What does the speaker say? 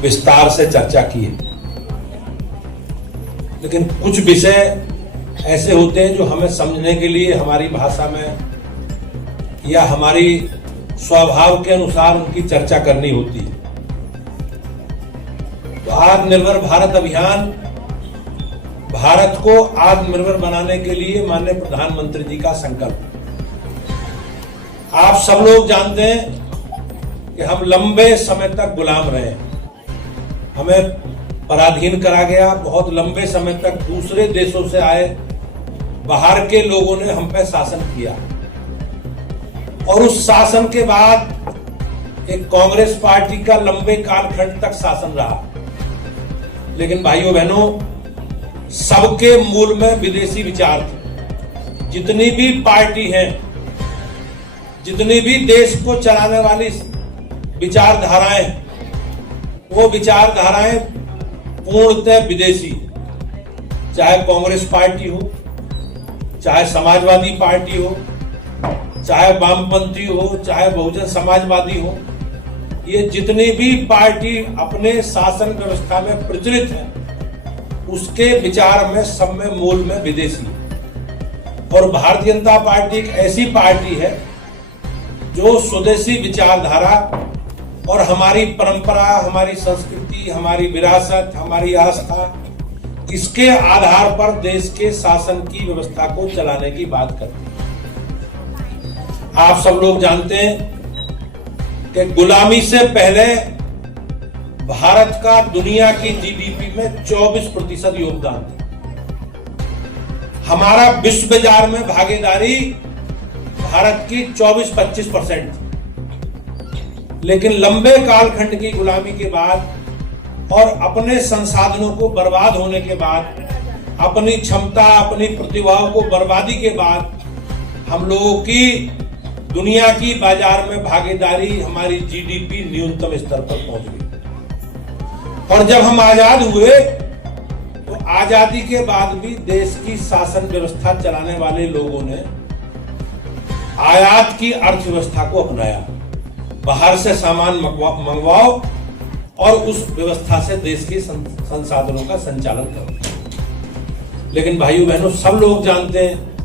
विस्तार से चर्चा की है, लेकिन कुछ विषय ऐसे होते हैं जो हमें समझने के लिए हमारी भाषा में या हमारी स्वभाव के अनुसार उनकी चर्चा करनी होती है। तो आत्मनिर्भर भारत अभियान भारत को आत्मनिर्भर बनाने के लिए माननीय प्रधानमंत्री जी का संकल्प। आप सब लोग जानते हैं कि हम लंबे समय तक गुलाम रहे, हमें पराधीन करा गया। बहुत लंबे समय तक दूसरे देशों से आए बाहर के लोगों ने हम पे शासन किया और उस शासन के बाद एक कांग्रेस पार्टी का लंबे कालखंड तक शासन रहा। लेकिन भाइयों बहनों, सबके मूल में विदेशी विचार थे। जितनी भी पार्टी हैं, जितनी भी देश को चलाने वाली विचारधाराएं, वो विचारधाराएं पूर्णतः विदेशी। चाहे कांग्रेस पार्टी हो, चाहे समाजवादी पार्टी हो, चाहे वामपंथी हो, चाहे बहुजन समाजवादी हो, ये जितनी भी पार्टी अपने शासन व्यवस्था में प्रचलित है, उसके विचार में सब में मूल में विदेशी है। और भारतीय जनता पार्टी एक ऐसी पार्टी है जो स्वदेशी विचारधारा और हमारी परंपरा, हमारी संस्कृति, हमारी विरासत, हमारी आस्था, इसके आधार पर देश के शासन की व्यवस्था को चलाने की बात करती है। आप सब लोग जानते हैं कि गुलामी से पहले भारत का दुनिया की जीडीपी में 24% योगदान था। हमारा विश्व बाजार में भागीदारी भारत की 24-25% थी। लेकिन लंबे कालखंड की गुलामी के बाद और अपने संसाधनों को बर्बाद होने के बाद, अपनी क्षमता, अपनी प्रतिभाओं को बर्बादी के बाद, हम लोगों की दुनिया की बाजार में भागीदारी, हमारी जीडीपी न्यूनतम स्तर पर पहुंच गई। और जब हम आजाद हुए तो आजादी के बाद भी देश की शासन व्यवस्था चलाने वाले लोगों ने आयात की अर्थव्यवस्था को अपनाया। बाहर से सामान मंगवाओ और उस व्यवस्था से देश के संसाधनों का संचालन करो। लेकिन भाइयों बहनों, सब लोग जानते हैं